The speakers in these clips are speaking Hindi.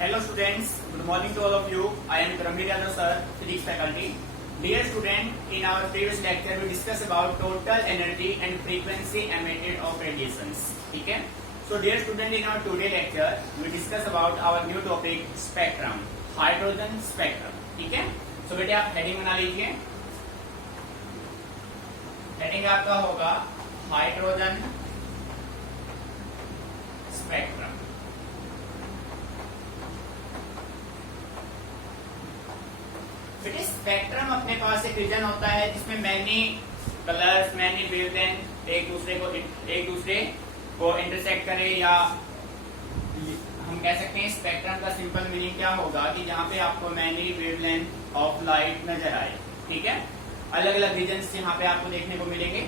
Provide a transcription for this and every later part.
Hello students, good morning to all of you. I am Karamveer Yadav sir, physics faculty. Dear student, in our previous lecture we discussed about total energy and frequency emitted of radiations. ठीक है? So dear student, in our today lecture we discuss about our new topic spectrum, hydrogen spectrum. ठीक है? So बेटे आप हेडिंग बना लीजिए. हेडिंग आपका होगा हाइड्रोजन स्पेक्ट्रम. बेटे स्पेक्ट्रम अपने पास एक रीजन होता है जिसमें मैनी कलर्स, मैनी वेवलेंथ एक दूसरे को इंटरसेक्ट करे, या हम कह सकते हैं स्पेक्ट्रम का सिंपल मीनिंग क्या होगा कि जहाँ पे आपको मैनी वेवलेंथ ऑफ लाइट नजर आए. ठीक है, अलग अलग रीजन्स यहाँ पे आपको देखने को मिलेंगे.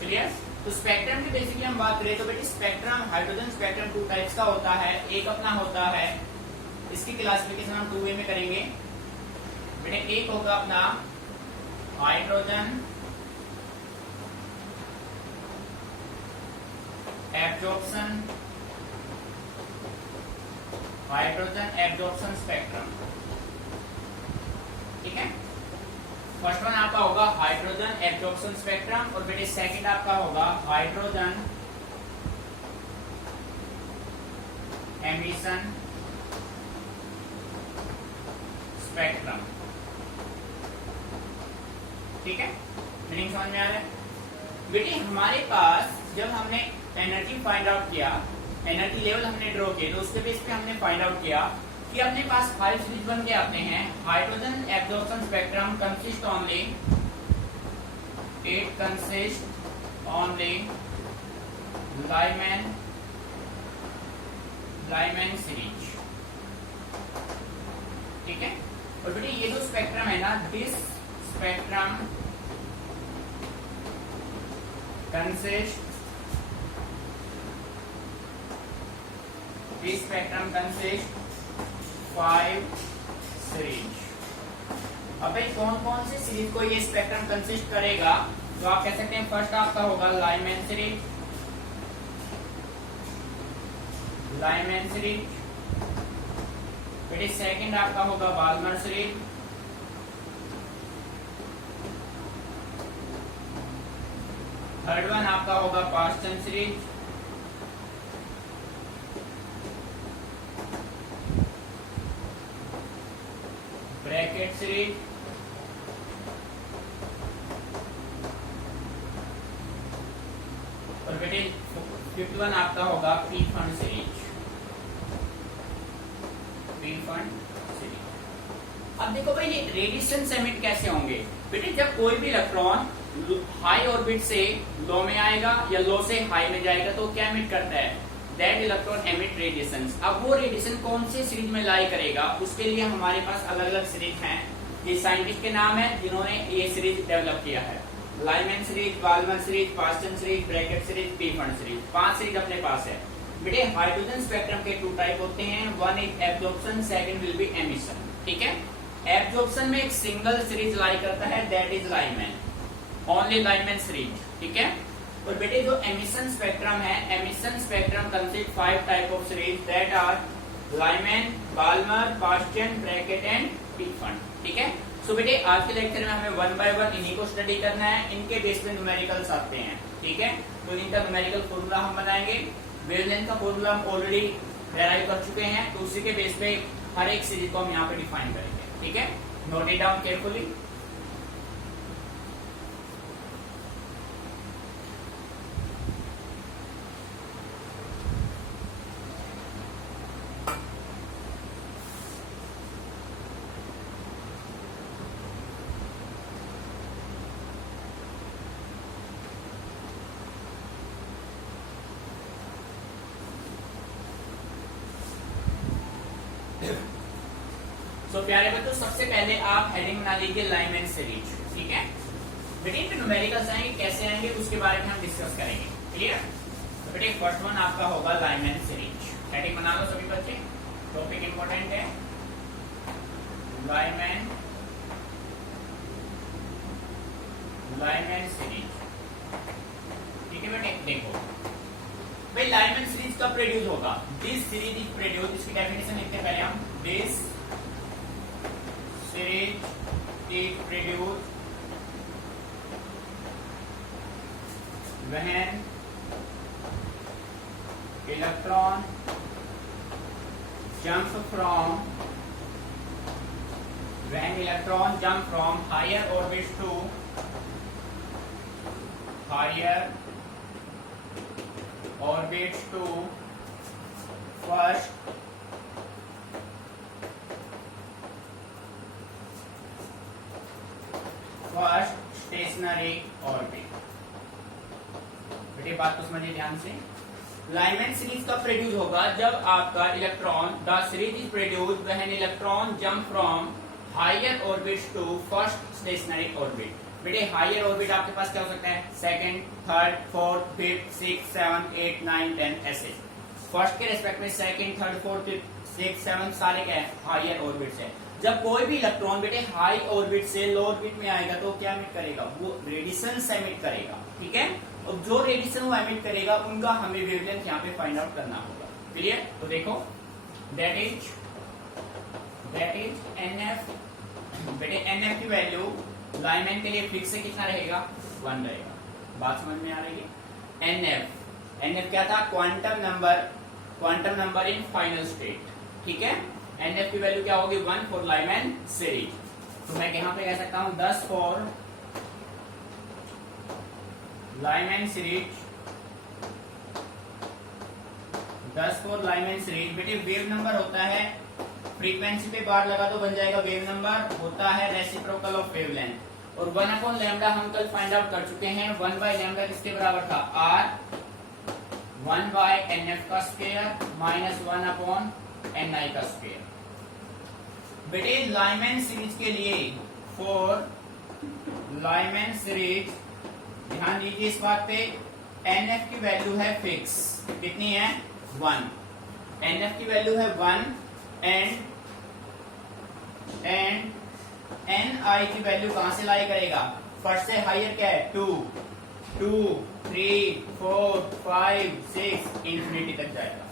क्लियर? तो स्पेक्ट्रम की बेसिकली हम बात करें तो बेटे स्पेक्ट्रम, हाइड्रोजन स्पेक्ट्रम 2 टाइप्स का होता है. एक अपना होता है, इसकी क्लासिफिकेशन हम 2 वे में करेंगे. बेटे एक होगा अपना hydrogen absorption, hydrogen absorption spectrum. ठीक है, फर्स्ट वन आपका होगा हाइड्रोजन एब्जॉर्प्शन स्पेक्ट्रम और बेटे सेकंड आपका होगा हाइड्रोजन एमिशन स्पेक्ट्रम. ठीक है, मीनिंग समझ में आ रहा है? बेटे हमारे पास जब हमने एनर्जी फाइंड आउट किया, एनर्जी लेवल हमने ड्रॉ किए, तो उसके बेस पे हमने फाइंड आउट किया कि अपने पास 5 सीरीज बन के आते हैं. Hydrogen absorption spectrum consist only, it consist only Lyman series. ठीक है, और बेटे ये जो स्पेक्ट्रम है ना, this spectrum consist, this spectrum consist 5 series. अब भाई कौन कौन से सीरीज को ये स्पेक्ट्रम कंसिस्ट करेगा? तो आप कह सकते हैं फर्स्ट आपका होगा लाइमैन सीरीज, लाइमैन सीरीज. बेटे सेकंड आपका होगा बाल्मर सीरीज, थर्ड वन आपका होगा पास्टन सीरीज, ब्रैकेट सीरीज, और बेटे फिफ्थ वन आपका होगा P fund series, Pfund series. अब देखो भाई ये रेडिएशन एमिट कैसे होंगे? बेटे जब कोई भी इलेक्ट्रॉन हाई ऑर्बिट से लो में आएगा या लो से हाई में जाएगा तो क्या एमिट करता है? That electron emit radiation. अब वो रेडिएशन कौन से सीरीज में लाई करेगा, उसके लिए हमारे पास अलग अलग सीरीज हैं. ये साइंटिस्ट के नाम है जिन्होंने ये सीरीज डेवलप किया है. Lyman series, Balmer series, Paschen series, Brackett series, Pfund series. 5 series अपने पास है. बेटे हाइड्रोजन स्पेक्ट्रम के 2 टाइप होते हैं. One is absorption, second will be emission. ठीक है, एब्जॉर्प्शन में एक सिंगल सीरीज लाई करता है, that is Lyman, only Lyman series. ठीक है, और बेटे जो एमिशन स्पेक्ट्रम है, emission spectrum consist 5 type of series, that are Lyman, Balmer, Paschen, Brackett and Pfund. ठीक है, सो बेटे आज के लेक्चर में हमें 1 बाय 1 इन्हीं को स्टडी करना है. इनके बेस पे न्यूमेरिकल्स आते हैं. ठीक है, तो इनका न्यूमेरिकल फॉर्मूला हम बनाएंगे. वेवलेंथ का फॉर्मूला हम ऑलरेडी डेराइव कर चुके हैं, तो उसी के बेस पे हर एक सीरीज को हम यहाँ पे डिफाइन करेंगे. ठीक है, नोट इट डाउन केयरफुली. तो प्यारे बच्चों सबसे पहले आप हेडिंग बना लीजिए लाइमैन सीरीज. ठीक है, बेटे इनके न्यूमेरिकल्स आएंगे, कैसे आएंगे उसके बारे में हम डिस्कस करेंगे. क्लियर? तो बेटे फर्स्ट वन आपका होगा लाइमैन सीरीज. हेडिंग बना लो सभी बच्चे, टॉपिक इंपॉर्टेंट है. Lyman series. ठीक है बेटे, देखो भाई लाइमैन सीरीज कब प्रोड्यूस होगा? दिस सीरीज इज प्रोड्यूस, इसकी डेफिनेशन लिखते पहले हम, this series is produce when electron jump from higher orbits to first stationary orbit। बेटे बात को समझिए ध्यान से। लाइमैन सीरीज कब प्रोड्यूस होगा? जब आपका electron, the series is produce when electron jump from higher orbits to first stationary orbit. बेटे हायर ऑर्बिट आपके पास क्या हो सकता है? Second, third, fourth, fifth, six, seven, 8, 9, 10 ऐसे। फर्स्ट के रेस्पेक्ट में second, third, fourth, fifth, six, seven सारे क्या है? हायर ऑर्बिट्स है। जब कोई भी इलेक्ट्रॉन बेटे हाई ऑर्बिट से लो ऑर्बिट में आएगा तो क्या एमिट करेगा? वो रेडिएशन एमिट करेगा, ठीक है। और जो रेडिएशन वो एमिट करेगा उनका हमें वेवलेंथ यहाँ पे फाइंड आउट करना होगा। क्लियर? तो देखो दैट इज NF। बेटे NF की वैल्यू लाइमैन के लिए फिक्स है, कितना रहेगा? 1 रहेगा। बात समझ में आ रही है? NF क्या था? Quantum number in final state, ठीक है। NF की वैल्यू क्या होगी? 1 फॉर लाइमैन सीरीज। तो मैं यहाँ पे कह सकता हूँ 10 for Lyman series, 10 for Lyman series. बेटे वेव नंबर होता है, फ्रीक्वेंसी पे बार लगा तो बन जाएगा वेव नंबर, होता है रेसिप्रोकल ऑफ वेवलेंथ। और 1 अपॉन लैम्डा हम कल फाइंड आउट कर चुके हैं। 1 बाय लैम्डा किसके बराबर था? R 1 बाय NF का स्क्वायर माइनस 1 अपॉन NI का स्क्वायर। बेटे लाइमैन सीरीज के लिए, फॉर लाइमैन सीरीज ध्यान दीजिए इस बात पे, NF की वैल्यू है फिक्स, कितनी है? 1। NF की वैल्यू है 1 एंड NI की वैल्यू कहां से लाई करेगा? फर्स्ट से हायर क्या है? 2, 3, 4, 5, 6 इंफिनिटी तक जाएगा।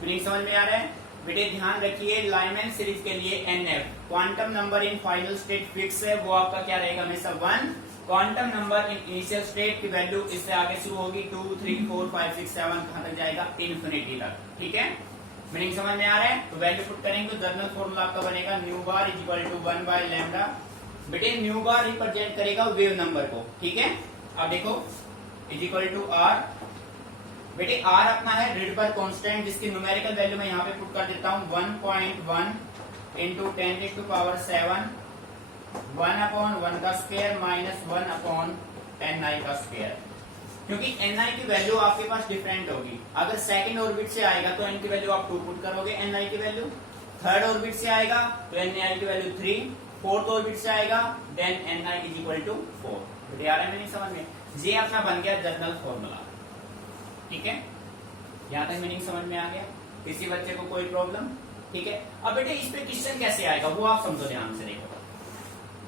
फीलिंग समझ में आ रहा है? बेटे ध्यान रखिए लाइमैन सीरीज के लिए NF quantum number in final state fix है, वो आपका क्या रहेगा? हमेशा 1। Quantum number in initial state की वैल्यू इससे आगे शुरू होगी 2, 3, 4, 5, 6, 7 कहां तक जाएगा? इंफिनिटी तक, ठीक है। मीनिंग समझ में आ रहा है? तो वैल्यू पुट करेंगे तो जनरल फॉर्मूला आपका बनेगा nu bar is equal to 1 by lambda. बेटे न्यू बार रिप्रेजेंट करेगा वेव नंबर को, ठीक है। अब देखो इज इक्वल टू R। बेटे R अपना है रिडबर्ग कांस्टेंट, जिसकी न्यूमेरिकल वैल्यू मैं यहाँ पे पुट कर देता हूँ 1.1 इंटू 10⁷7 1 अपॉन 1 का स्क्वायर माइनस 1 अपॉन NI का स्क्वायर। क्योंकि NI की वैल्यू आपके पास डिफरेंट होगी। अगर सेकंड ऑर्बिट से आएगा तो N की वैल्यू आप 2 पुट करोगे, NI की वैल्यू। थर्ड ऑर्बिट से आएगा तो NI की वैल्यू 3, फोर्थ ऑर्बिट से आएगा then NI is equal to 4। बेटे आ रहा है मेरी समझ में? ये अपना बन गया जनरल फॉर्मूला, ठीक है। यहां तक मीनिंग समझ में आ गया? किसी बच्चे को कोई प्रॉब्लम? ठीक है। अब बेटे इस पे क्वेश्चन कैसे आएगा वो आप समझो ध्यान से। देखो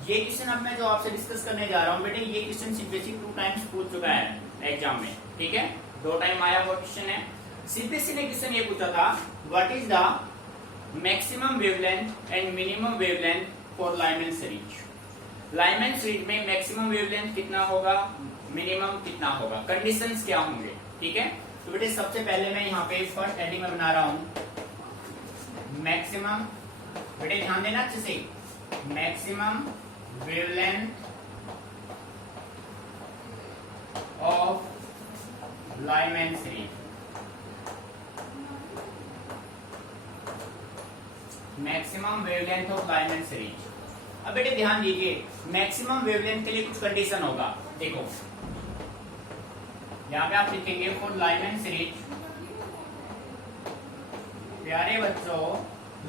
ये क्वेश्चन अब मैं जो आपसे डिस्कस करने जा रहा हूँ बेटे, ये क्वेश्चन बेसिक 2 टाइम्स पूछ चुका है एग्जाम में, ठीक है। 2 टाइम आया हुआ क्वेश्चन है। सीबीएसई ने क्वेश्चन ये पूछा था, what is the maximum wavelength and minimum wavelength for Lyman series. Lyman series में मैक्सिमम वेवलेंथ कितना होगा, मिनिमम कितना होगा, कंडीशंस क्या होंगे, ठीक है। तो बेटे सबसे पहले मैं यहाँ पे फर्स्ट हेडिंग में बना रहा हूं मैक्सिमम। बेटे ध्यान देना अच्छे से, maximum wavelength of Lyman series. Maximum wavelength of Lyman series. अब बेटे ध्यान दीजिए, मैक्सिमम वेवलेंथ के लिए कुछ कंडीशन होगा। देखो यहां पे आप लिखेंगे फॉर लाइमैन सीरीज। प्यारे बच्चों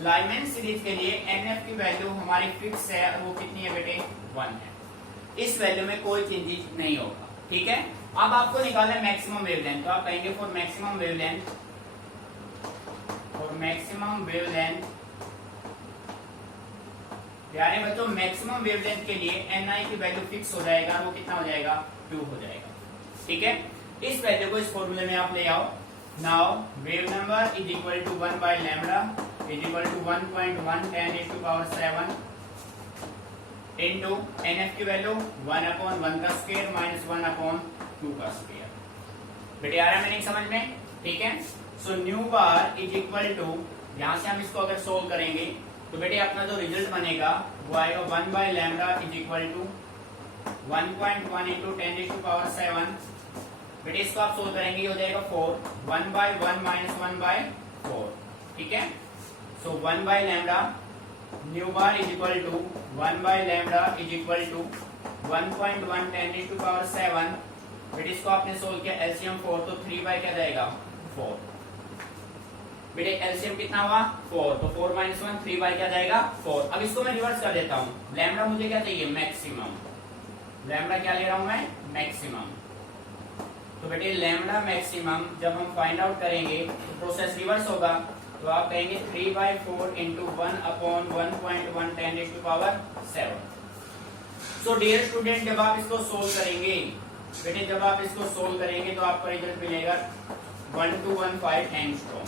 लाइमैन सीरीज के लिए NF की वैल्यू हमारी फिक्स है, और वो कितनी है बेटे 1 है। इस वैल्यू में कोई चेंजेस नहीं होगा, ठीक है। अब आपको निकालना है मैक्सिमम वेवलेंथ, तो आप कहेंगे for maximum wavelength, for maximum wavelength. प्यारे बच्चों मैक्सिमम वेवलेंथ के लिए NI की वैल्यू फिक्स हो जाएगा, वो कितना हो जाएगा 2 हो जाएगा, ठीक है। इस वैल्यू को इस फॉर्मूले में आप ले आओ। Now wave number is equal to 1 by lambda is equal to 1.1 10 to power 7 into NF की वैल्यू 1/1 का स्क्वायर माइनस 1/2 का स्क्वायर। बेटे आ रहा है मीनिंग समझ में? ठीक है। So nu bar is equal to, यहां से हम इसको अगर सोल्व करेंगे तो बेटे अपना जो रिजल्ट बनेगा वो आएगा 1 by lambda is equal to 1.1 into 10 to power 7। बेटे इसको आप सोल्व करेंगे ये हो जाएगा 4 1 बाय 1 माइनस 1 बाय 4। ठीक है। So 1 by lambda nu bar is equal to 1 by lambda is equal to 1.1 10 to power 7। बेटे इसको आपने सोल्व किया एलसीएम 4 तो 3 बाय क्या जाएगा 4। बेटे एलसीएम कितना हुआ 4 तो 4 माइनस 1 3 बाय क्या जाएगा 4। अब इसको मैं रिवर्स कर देता हूं। लैम्डा मुझे क्या चाहिए मैक्सिमम। लैम्डा क्या ले रहा हूं मैं मैक्सिमम। तो बेटे लैम्डा मैक्सिमम जब हम फाइंड आउट करेंगे तो प्रोसेस रिवर्स होगा। तो आप कहेंगे 3/4 into 1/1.1 10 to power 7। So dear student जब आप इसको सोल्व करेंगे बेटे जब आप इसको सोल्व करेंगे तो आपका रिजल्ट मिलेगा 1215 एंगस्ट्रॉम।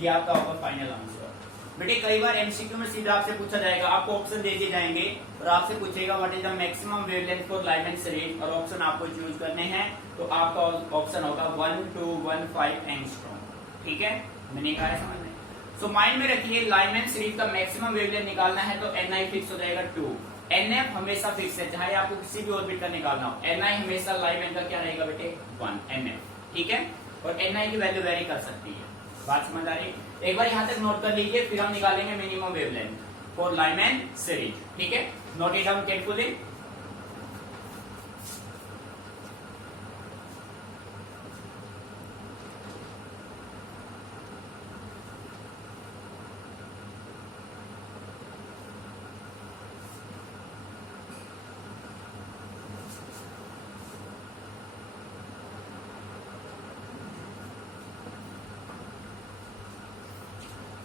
ये आपका होगा फाइनल आंसर। बेटे कई बार एमसीक्यू में सीधा आपसे पूछा जाएगा, आपको ऑप्शन दे दिए जाएंगे और आपसे पूछेगा what is the maximum wavelength for Lyman series और ऑप्शन आपको चूज करने हैं। तो आपका ऑप्शन होगा 1215 एंगस्ट्रॉम। ठीक है, मैंने कहा है समझ में। सो माइंड में रखिए लाइमेंट सीरीज का मैक्सिमम वेवलेंथ निकालना है तो एनआई फिक्स हो जाएगा 2। एनएफ हमेशा फिक्स है, चाहे आपको किसी भी ऑर्बिट का निकालना हो। एनआई हमेशा लाइमेंट का क्या रहेगा बेटे 1 एनएफ। ठीक है, और एनआई की वैल्यू वेरी कर सकती है। बात समझ आ रही? एक बार यहां तक नोट कर लीजिए, फिर हम निकालेंगे minimum wavelength for Lyman series. ठीक है, नोट इट डाउन केयरफुली।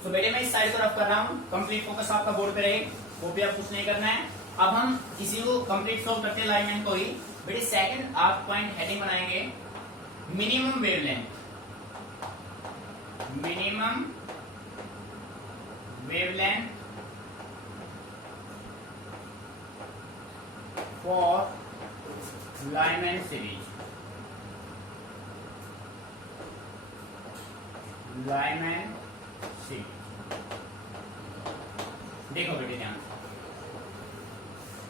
तो बेटे मैं इस साइड को रफ कर रहा हूं, कंप्लीट फोकस आपका बोर्ड पे रहे, वो भी आप कुछ नहीं करना है। अब हम इसी को कंप्लीट सोल्व करते हैं लाइनमेन को ही। बेटे सेकंड आप पॉइंट हेडिंग बनाएंगे minimum wavelength. Minimum wavelength for linemen series. Linemen series देखो बेटे ध्यान से।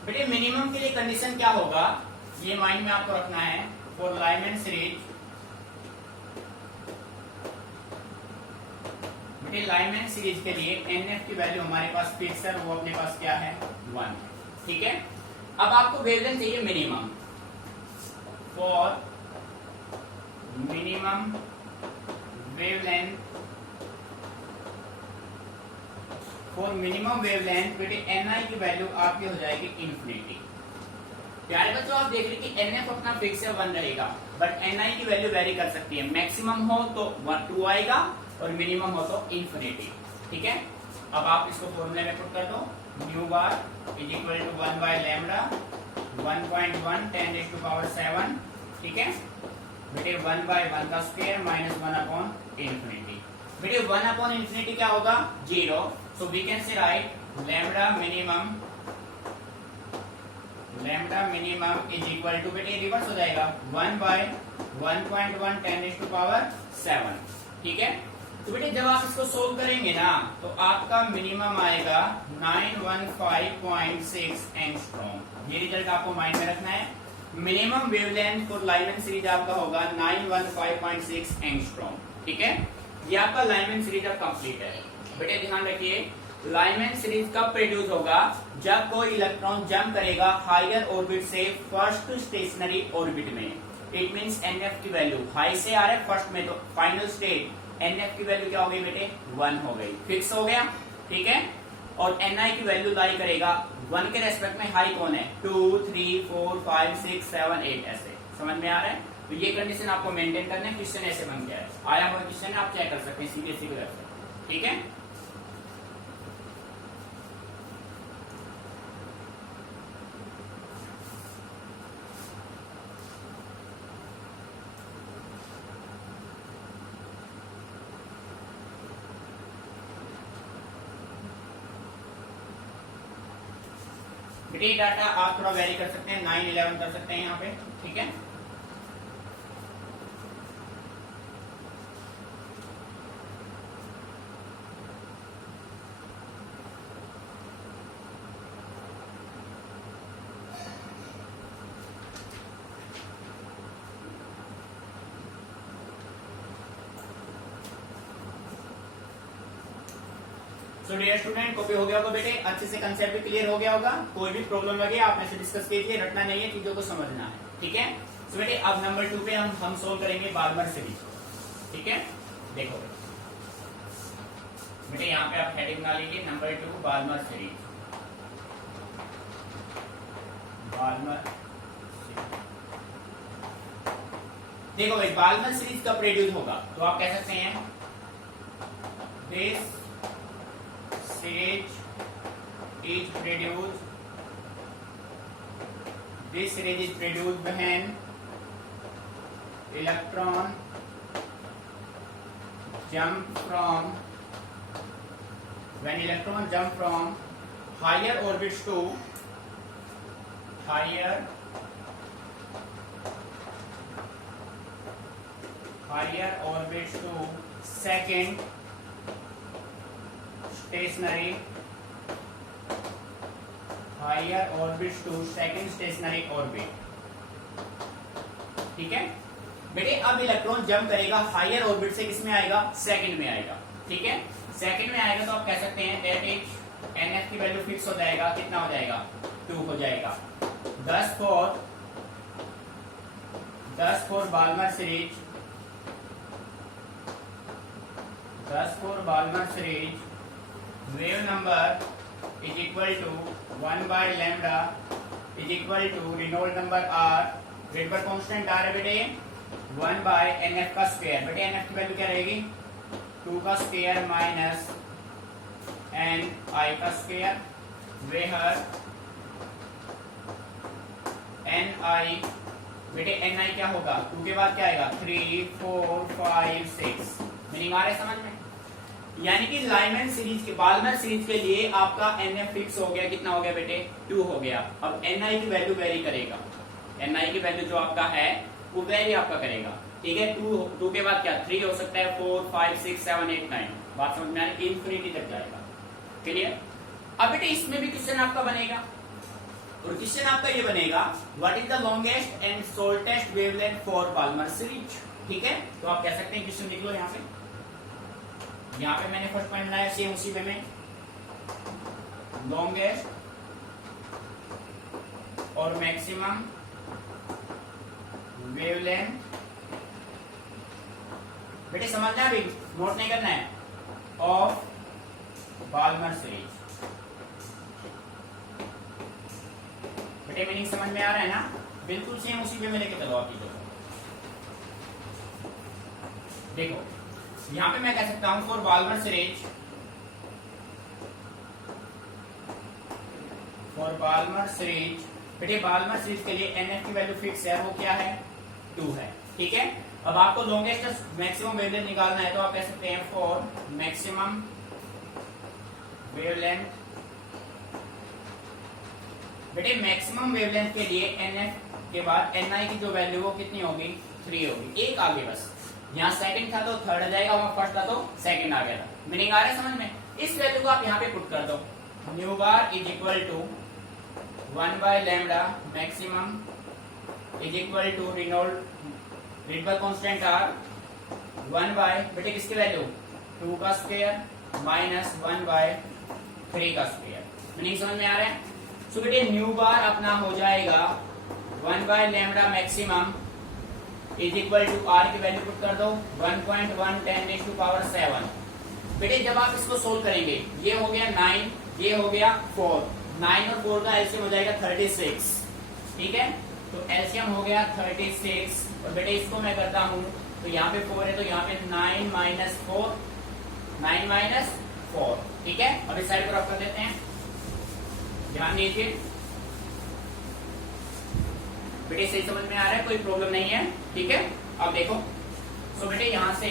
बेटे मिनिमम के लिए कंडीशन क्या होगा ये माइंड में आपको रखना है। फॉर लाइमैन सीरीज, बेटे लाइमैन सीरीज के लिए एनएफ की वैल्यू हमारे पास फिक्स है, वो अपने पास क्या है 1। ठीक है, अब आपको वेवलेंथ चाहिए minimum. For minimum wavelength for minimum wavelength बेटे एनआई की वैल्यू आपकी हो जाएगी इन्फिनिटी। प्यारे बच्चों आप देख रहे कि एनएफ अपना फिक्स है 1 रहेगा, बट एनआई की वैल्यू वेरी कर सकती है। मैक्सिमम हो तो 2 आएगा और मिनिमम हो तो इन्फिनिटी। ठीक है, अब आप इसको फॉर्मूले में पुट कर दो। Nu bar is equal to 1 by lambda 1.1 10 to power 7। ठीक है बेटे 1/1 का स्क्वायर माइनस 1 अपॉन इन्फिनिटी। बेटे 1 अपॉन इन्फिनिटी क्या होगा 0। So we can say right lambda minimum is equal to बेटे रिवर्स हो जाएगा 1/1.1 10 टू पावर 7। ठीक है, तो बेटे जब आप इसको सोल्व करेंगे ना तो आपका मिनिमम आएगा 915.6 एंगस्ट्रॉम। ये रिजल्ट आपको माइंड में रखना है। Minimum wavelength for Lyman series आपका होगा 915.6 एंगस्ट्रॉम। ठीक है, ये आपका लाइमैन सीरीज अब कंप्लीट है। बेटे ध्यान रखिए लाइमैन सीरीज कब प्रोड्यूस होगा जब कोई इलेक्ट्रॉन जंप करेगा हायर ऑर्बिट से फर्स्ट स्टेशनरी ऑर्बिट में। इट मींस एनएफ की वैल्यू हाई से आ रहा है फर्स्ट में, तो फाइनल स्टेट एनएफ की वैल्यू क्या हो गई बेटे 1 हो गई, फिक्स हो गया। ठीक है, और एनआई की वैल्यू लाई करेगा 1 के रेस्पेक्ट में। हाई कौन है 2 3 4 5 6 7 8 ऐसे। समझ में आ रहा है? तो ये कंडीशन आपको मेंटेन करना है। क्वेश्चन ऐसे बन गया है, आया हुआ क्वेश्चन है, आप चेक कर सकते हैं सीबीएसई की तरफ से। ठीक है, बेटे डाटा आप थोड़ा वेरी कर सकते हैं, 9 11 कर सकते हैं यहाँ पे, ठीक है। सो डियर स्टूडेंट, कॉपी हो गया होगा बेटे, अच्छे से कंसेप्ट भी क्लियर हो गया होगा। कोई भी प्रॉब्लम लगे आप मेरे से डिस्कस कीजिए, रटना नहीं है, चीजों को समझना है, ठीक है। सो बेटे अब नंबर 2 पे हम सोल्व करेंगे बार्मर सीरीज, ठीक है। देखो बेटे यहाँ पे आप हेडिंग बना लीजिए, नंबर 2 बार्मर सीरीज, बार्मर। देखो भाई बार्मर सीरीज कब प्रोड्यूस होगा, तो आप कह सकते हैं this series is produced, this series is produced when electron jump from higher orbits to higher orbits to second stationary, higher orbits to second stationary orbit, ठीक है बेटे। अब इलेक्ट्रॉन जंप करेगा हायर ऑर्बिट से, किस में आएगा, सेकंड में आएगा, ठीक है। सेकंड में आएगा तो आप कह सकते हैं दैट इज एनएफ की वैल्यू फिक्स हो जाएगा, कितना हो जाएगा, 2 हो जाएगा। 10 for Barmer series, 10 for Barmer series wave number is equal to 1 by lambda is equal to Reynolds number R, Rydberg constant R है बेटे 1 by NF का स्क्वायर। बेटे NF की वैल्यू क्या रहेगी, 2 का स्क्वायर माइनस NI का स्क्वायर, वेहर NI बेटे NI क्या होगा, 2 के बाद क्या आएगा, 3 4 5 6। मीनिंग आ रहा है समझ में, यानी कि लाइमैन सीरीज के बार्मर सीरीज के लिए आपका NF फिक्स हो गया, कितना हो गया बेटे, 2 हो गया। अब NI की वैल्यू वेरी करेगा, NI की वैल्यू जो आपका है वो वेरी आपका करेगा, ठीक है। 2 के बाद क्या, 3 हो सकता है, 4 5 6 7 8 9, बात समझ में आ रही है, इंफिनिटी तक जाएगा, क्लियर। अब बेटे इसमें भी क्वेश्चन आपका बनेगा, और क्वेश्चन आपका ये बनेगा what is the longest and shortest wavelength for Barmer series, ठीक है। तो आप कह सकते हैं क्वेश्चन लिख लो यहाँ पे, यहाँ पे मैंने फर्स्ट पॉइंट बनाया सेम उसी पे में, लॉन्गेस्ट और मैक्सिमम वेवलेंथ। बेटे समझना है, अभी नोट नहीं करना है, ऑफ बार्मर सीरीज। बेटे मीनिंग समझ में आ रहा है ना, बिल्कुल सेम उसी पे में लेके चलो आप चीजों को। देखो यहां पे मैं कह सकता हूं for Barmer series, for Barmer series बेटे बार्मर सीरीज के लिए NF की वैल्यू फिक्स है, वो क्या है, 2 है, ठीक है। अब आपको लॉन्गेस्ट मैक्सिमम वेवलेंथ निकालना है, तो आप कह सकते हैं फॉर मैक्सिमम वेवलेंथ। बेटे मैक्सिमम वेवलेंथ के लिए NF के बाद NI की जो वैल्यू वो कितनी होगी, 3 होगी, एक आगे बस, यहाँ सेकंड था तो थर्ड आ जाएगा, वहां फर्स्ट था तो सेकंड आ गया था। मीनिंग आ रहा है समझ में, इस वैल्यू को आप यहाँ पे पुट कर दो, nu bar is equal to 1 by lambda maximum is equal to Rydberg constant R 1 by बेटे किसकी वैल्यू, 2 का स्क्वायर माइनस 1 by 3 का स्क्वायर। मीनिंग समझ में आ रहा है। सो बेटे न्यू बार अपना हो जाएगा 1 by lambda maximum is equal to R की वैल्यू पुट कर दो 1.1 10⁻⁷। बेटे जब आप इसको सोल्व करेंगे, ये हो गया 9, ये हो गया 4, 9 और 4 का एलसीएम हो जाएगा 36, ठीक है। तो एलसीएम हो गया 36, और बेटे इसको मैं करता हूं तो यहाँ पे 4 है, तो यहाँ पे 9 माइनस 4, 9 माइनस 4, ठीक है। अब इस साइड पर आप कर देते हैं, ध्यान दीजिए बेटे, सही समझ में आ रहा है, कोई प्रॉब्लम नहीं है, ठीक है। अब देखो, सो बेटे यहां से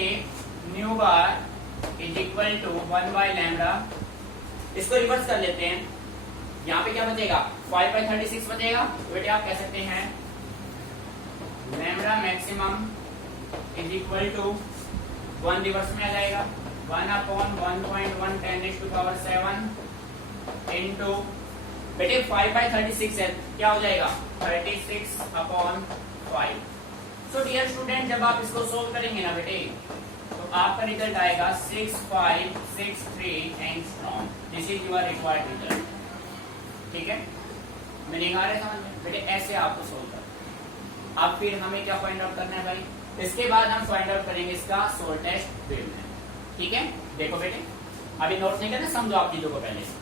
nu bar is equal to 1 by lambda, इसको रिवर्स कर लेते हैं, यहाँ पे क्या बचेगा 5/36 बचेगा, तो बेटे आप कह सकते हैं lambda maximum is equal to 1 reverse में आ जाएगा 1/1.1 10⁻⁷ इंटू बेटे 5/36 है, क्या हो जाएगा 36/5। सो डियर स्टूडेंट, जब आप इसको सोल्व करेंगे ना बेटे, तो आपका रिजल्ट आएगा 6563 angstrom. This is your required result. ठीक है, मीनिंग आ रहा है समझ में बेटे? ऐसे आपको सोल्व करना। अब फिर हमें क्या फाइंड आउट करना है भाई? इसके बाद हम फाइंड आउट करेंगे इसका सोल टेस्ट वेवलेंथ। ठीक है, देखो बेटे, अभी नोट नहीं करना, समझो आप चीजों को पहले से।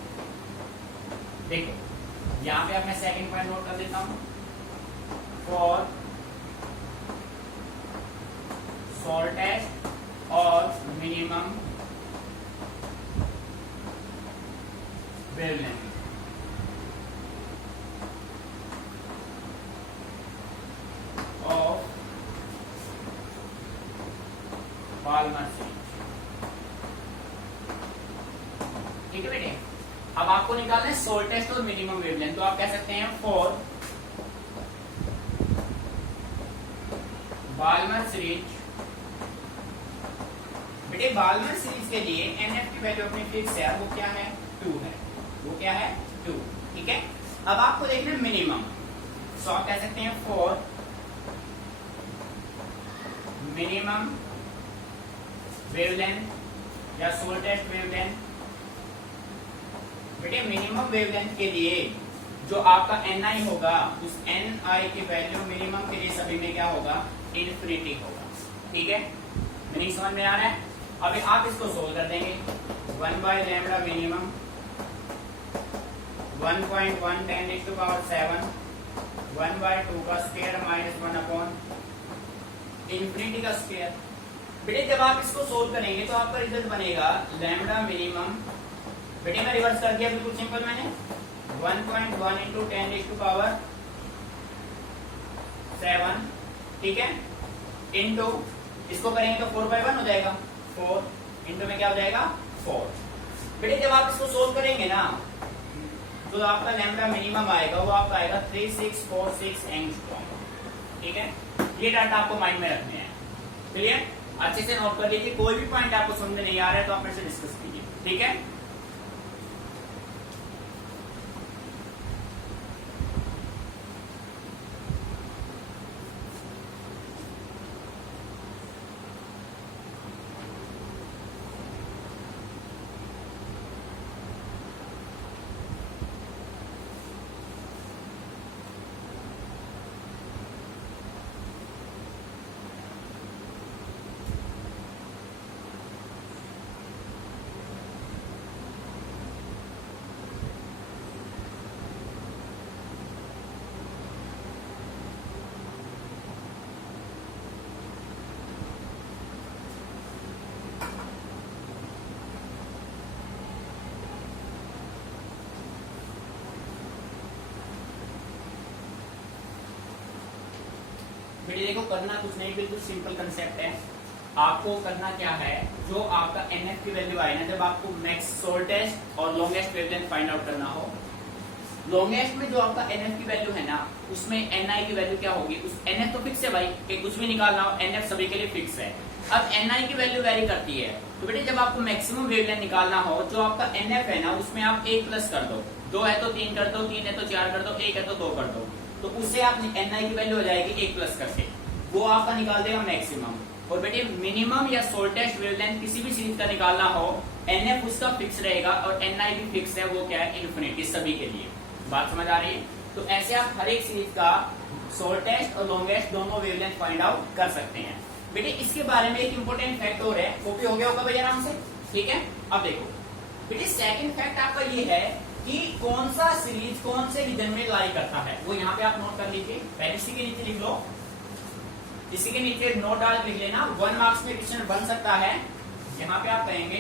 देखो यहाँ पे अब मैं सेकंड पॉइंट नोट कर देता हूं, फॉर सोल टेस्ट और minimum wavelength of Balmer series. ठीक है बेटे, अब आपको निकालना है सोल टेस्ट और मिनिमम वेवलेंथ, तो आप कह सकते हैं फॉर बाल्मर सीरीज। बेटे बाल्मर सीरीज के लिए एनएफ की वैल्यू अपनी फिक्स है, वो क्या है 2 है, वो क्या है 2। ठीक है, अब आपको देखना है मिनिमम, सो आप कह सकते हैं फॉर मिनिमम वेवलेंथ या सोल टेस्ट वेवलेंथ। बेटे मिनिमम वेवलेंथ के लिए जो आपका Ni होगा, उस Ni की वैल्यू मिनिमम के लिए सभी में क्या होगा, इन्फिनिटी होगा। ठीक है, मीनिंग समझ में आ रहा है? अभी आप इसको सोल्व कर देंगे 1/लैम्डा मिनिमम 1.1 10⁻⁷ 1/2 का स्क्वायर माइनस 1/∞ का स्क्वायर। बेटे जब आप इसको सोल्व करेंगे तो आपका रिजल्ट बनेगा लैम्डा मिनिमम, बेटे मैं रिवर्स कर दिया बिल्कुल सिंपल, मैंने 1.1 इंटू 10⁻⁷, ठीक है, इंटू इसको करेंगे तो 4/1 हो जाएगा, 4 इंटू में क्या हो जाएगा 4। बेटे जब आप इसको सोल्व करेंगे ना, तो आपका लैम्डा मिनिमम आएगा, वो आपका आएगा 3646 एंगस्ट्रॉम। ठीक है, ये डाटा आपको माइंड में रखने हैं। क्लियर? अच्छे से नोट कर लीजिए, कोई भी पॉइंट आपको समझ में नहीं आ रहा है तो आप मेरे से डिस्कस कीजिए। ठीक है, बेटे देखो करना कुछ नहीं, बिल्कुल सिंपल कंसेप्ट है। आपको करना क्या है, जो आपका एनएफ की वैल्यू आए ना, जब आपको मैक्स सोल टेस्ट और लॉन्गेस्ट वेवलेंथ फाइंड आउट करना हो, लॉन्गेस्ट में जो आपका एनएफ की वैल्यू है ना, उसमें एनआई की वैल्यू क्या होगी, उस एनएफ तो फिक्स है भाई, कि कुछ भी निकालना हो एनएफ सभी के लिए फिक्स है। अब एनआई की वैल्यू वेरी करती है, तो बेटे जब आपको मैक्सिमम वेवलेंथ निकालना हो, जो आपका एनएफ है ना, उसमें आप 1 प्लस कर दो, 2 है तो 3 कर दो, 3 है तो 4 कर दो, 1 है तो 2 कर दो, तो उससे आप एनआई की वैल्यू हो जाएगी 1 प्लस करके, वो आपका निकाल देगा मैक्सिमम। और बेटे मिनिमम या सोल टेस्ट वेवलेंथ किसी भी सीरीज का निकालना हो, एनएफ उसका फिक्स रहेगा और एनआई भी फिक्स है, वो क्या है इन्फिनिटी सभी के लिए। बात समझ आ रही है? तो ऐसे आप हर एक सीरीज का सोल टेस्ट और लॉन्गेस्ट दोनों वेवलेंथ फाइंड आउट कर सकते हैं। बेटे इसके बारे में एक इंपॉर्टेंट फैक्ट और है, कॉपी हो गया होगा भैया आराम से। ठीक है, अब देखो बेटे सेकंड फैक्ट आपका ये है कि कौन सा सीरीज कौन से रीजन में लाई करता है, वो यहाँ पे आप नोट कर लीजिए। पहले इसी के नीचे लिख लो, इसी के नीचे नोट डाल लिख लेना, 1 मार्क्स में क्वेश्चन बन सकता है। यहाँ पे आप कहेंगे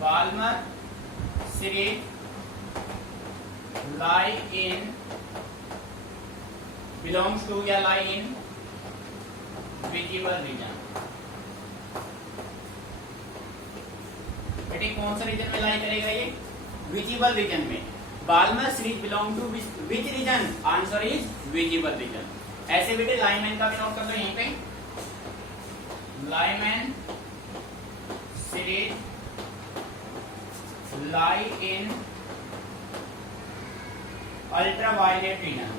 Balmer series lie in belongs to या लाई इन विजिबल रीजन। बेटे कौन सा रीजन में लाई करेगा ये, विजिबल रीजन में। Balmer series belong to which region? Answer is visible region. ऐसे बेटे लाइमैन का भी नोट कर लो यहीं पे, लाइमैन सीरीज लाई इन अल्ट्रावायलेट रीजन,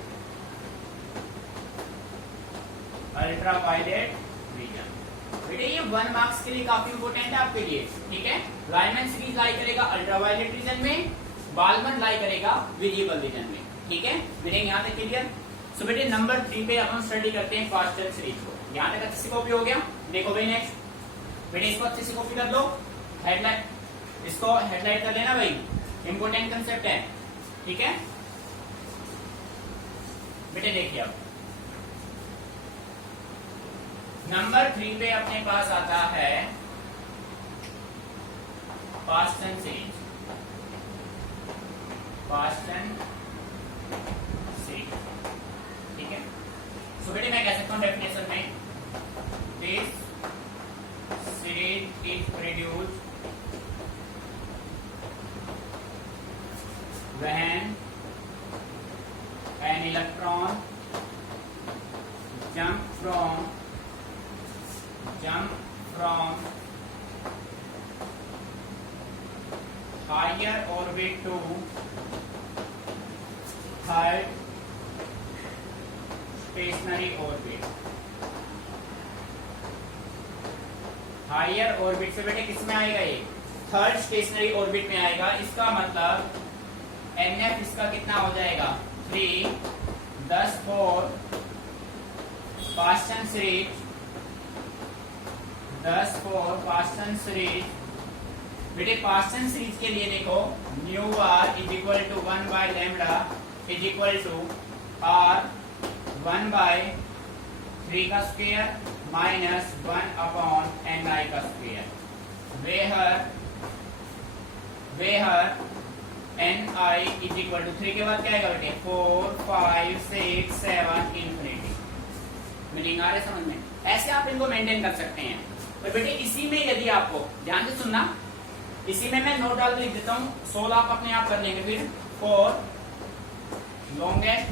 अल्ट्रावायलेट रीजन। बेटे ये 1 मार्क्स के लिए काफी इंपोर्टेंट है आपके लिए, ठीक है। लाइमैन सीरीज लाई करेगा अल्ट्रावायलेट रीजन में, बाल्मर लाई करेगा विजिबल रीजन में, ठीक है बेटे। यहाँ तक क्लियर। सो बेटे नंबर 3 पे अब हम स्टडी करते हैं फास्टल सीरीज को। यहाँ तक अच्छे से कॉपी हो गया। देखो भाई नेक्स्ट बेटे इसको अच्छे से कॉपी कर लो, हेडलाइट इसको हेडलाइट कर लेना भाई, इंपोर्टेंट कंसेप्ट है, ठीक है बेटे। देखिए अब नंबर 3 पे अपने पास आता है फास्टन सीरीज, फास्टन सीरीज, ठीक है। सो बेटे मैं कह सकता हूं डेफिनेशन में, this series is produced when an electron jump from higher orbit to third stationary orbit। Higher orbit से बेटे किस में आएगा? ये थर्ड स्टेशनरी ऑर्बिट में आएगा। इसका मतलब NF इसका कितना हो जाएगा? 3 10 4 फास्टन सीरीज 10 4 फास्टन सीरीज। बेटे फास्टन सीरीज के लिए देखो nu R is equal to 1 by lambda is equal to R 1 by 3 का स्क्वायर माइनस 1 अपॉन NI का square. Where NI is equal to 3 के बाद क्या आएगा बेटे? 4 5 6 7 इंफिनिटी। मीनिंग आ रहा है समझ में? ऐसे आप इनको मेंटेन कर सकते हैं। तो बेटे इसी में यदि आपको ध्यान से सुनना, इसी में मैं नोट डाल के लिख देता हूं, 16 आप अपने आप कर लेंगे। फिर फॉर लॉन्गेस्ट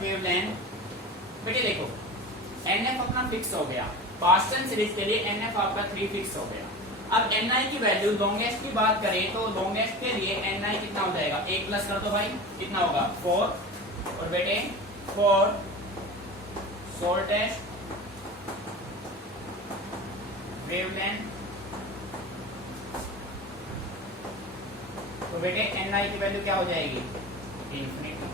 वेवलेंथ बेटे देखो NF अपना फिक्स हो गया, फास्टन सीरीज के लिए NF आपका 3 फिक्स हो गया। अब NI की वैल्यू लॉन्गेस्ट की बात करें तो लॉन्गेस्ट के लिए NI कितना हो जाएगा? 1 प्लस कर दो भाई, कितना होगा? 4। और बेटे 4 शॉर्टेस्ट वेवलेंथ, तो बेटे NI की वैल्यू क्या हो जाएगी? इंफिनिटी।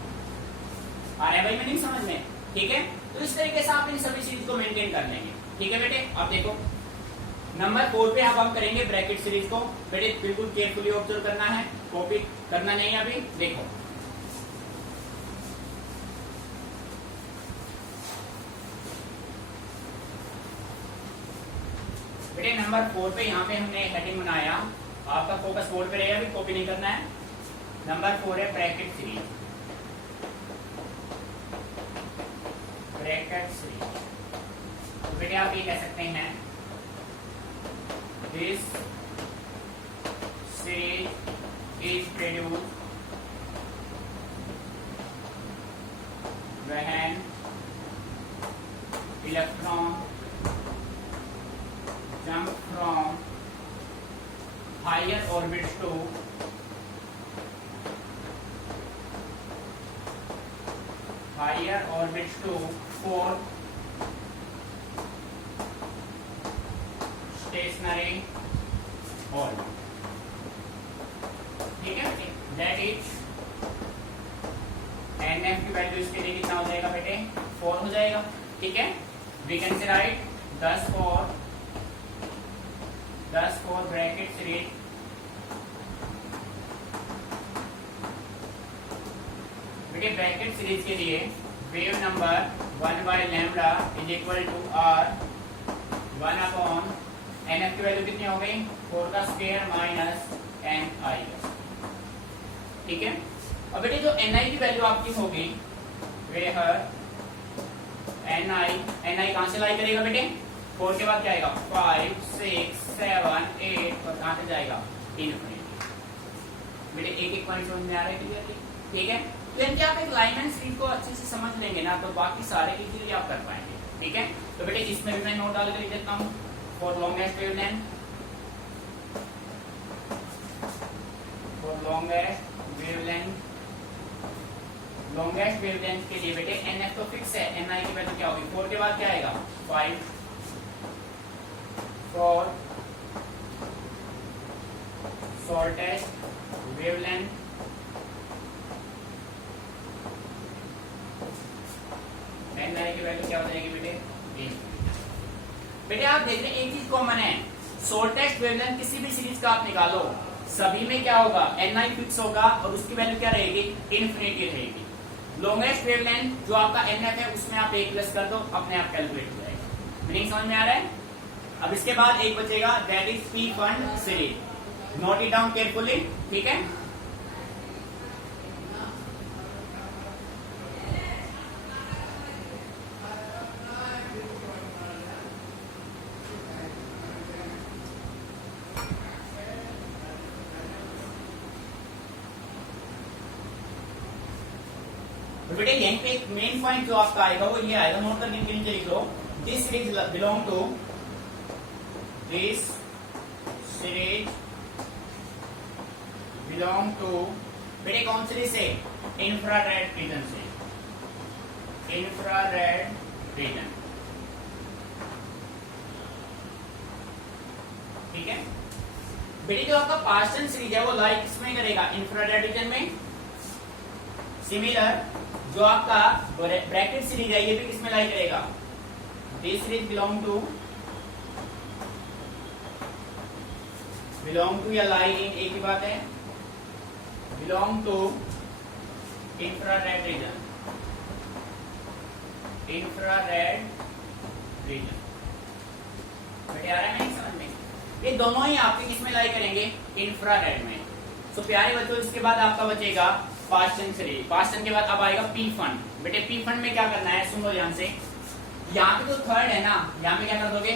आ रहा है भाई मीनिंग समझ में? ठीक है। तो इस तरीके से आप इन सभी चीज को मेंटेन कर लेंगे, ठीक है बेटे। अब देखो नंबर 4 पे अब हम करेंगे ब्रैकेट सीरीज को। बेटे बिल्कुल केयरफुली ऑब्जर्व करना है, कॉपी करना नहीं है अभी। देखो बेटे नंबर 4 पे यहाँ पे हमने हेडिंग बनाया, आपका फोकस बोर्ड पे रहेगा, अभी कॉपी नहीं करना है। नंबर 4 है ब्रैकेट सीरीज, ब्रैकेट सीरीज। तो बेटे आप ये कह सकते हैं this series is produced when electron jump from higher orbits to fourth stationary orbit, ठीक है बेटे। दैट इज NF की वैल्यू इसके लिए कितना हो जाएगा बेटे? 4 हो जाएगा, ठीक है। We can say write 10 4 Brackett series बेटे। ब्रैकेट सीरीज के लिए wave number 1 by lambda is equal to R 1 upon NF की वैल्यू कितनी हो गई? 4 का स्क्वायर माइनस NI, ठीक है। अब बेटे जो NI की वैल्यू आपकी होगी वेहर NI कहां से लाई करेगा बेटे? 4 के बाद क्या आएगा 5 6 7 8 और कहां से जाएगा इनफिनिटी। बेटे एक एक पॉइंट समझ में आ रहा है क्लियरली? ठीक है, तो इनके आप एक लाइन एंड स्ट्रीट को अच्छे से समझ लेंगे ना तो बाकी सारे इजीली आप कर पाएंगे। ठीक है, तो बेटे इसमें भी मैं नोट डाल कर लिख देता हूं for longest wavelength, for longest wavelength के लिए बेटे NF तो फिक्स है, NI की वैल्यू क्या होगी 4 के बाद क्या आएगा 5 फॉर शॉर्टेस्ट वेवलेंथ, NI की वैल्यू क्या हो जाएगी बेटे 3। बेटे आप देख रहे हैं एक चीज कॉमन है, शॉर्टेस्ट वेवलेंथ किसी भी सीरीज का आप निकालो सभी में क्या होगा NI फिक्स होगा और उसकी वैल्यू क्या रहेगी इन्फिनिटी रहेगी। लॉन्गेस्ट वेवलेंथ जो आपका NF है उसमें आप 1 प्लस कर दो अपने आप कैलकुलेट हो जाएगा। मीनिंग समझ में आ रहा है? अब इसके बाद एक बचेगा that is P fund series, note it down carefully. ठीक है, बेटे यहीं पे एक मेन पॉइंट जो आपका आएगा वो ये आएगा, नोट करने के नीचे लिख लो दिस सीरीज बिलोंग टू बेटे कौन सी से इंफ्रारेड रीजन से, इंफ्रारेड रीजन। ठीक है बेटे, जो आपका पार्सन सीरीज है वो लाइक किसमें करेगा इंफ्रारेड रीजन में। सिमिलर जो आपका ब्रैकेट सीरीज है ये भी किसमें लाई करेगा, दिस सीरीज बिलोंग टू या लाई इन एक ही बात है, belong to infrared region, infrared region. बेटे आ रहा है नहीं समझ में? ये दोनों ही आपके किसमें लाई करेंगे इंफ्रारेड में। तो प्यारे बच्चों इसके बाद आपका बचेगा पार्सन सीरीज, पार्सन के बाद अब आएगा पी फंड। बेटे पी फंड में क्या करना है सुनो ध्यान से, यहाँ पे तो थर्ड है ना, यहाँ पे क्या कर दोगे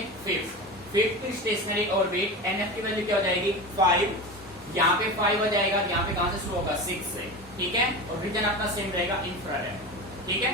फिफ्थ स्टेशनरी ऑर्बिट, NF की वैल्यू क्या हो जाएगी 5, यहाँ पे 5 हो जाएगा, यहाँ पे कहां से शुरू होगा 6 से। ठीक है, और रीजन अपना सेम रहेगा इंफ्रारेड। ठीक है,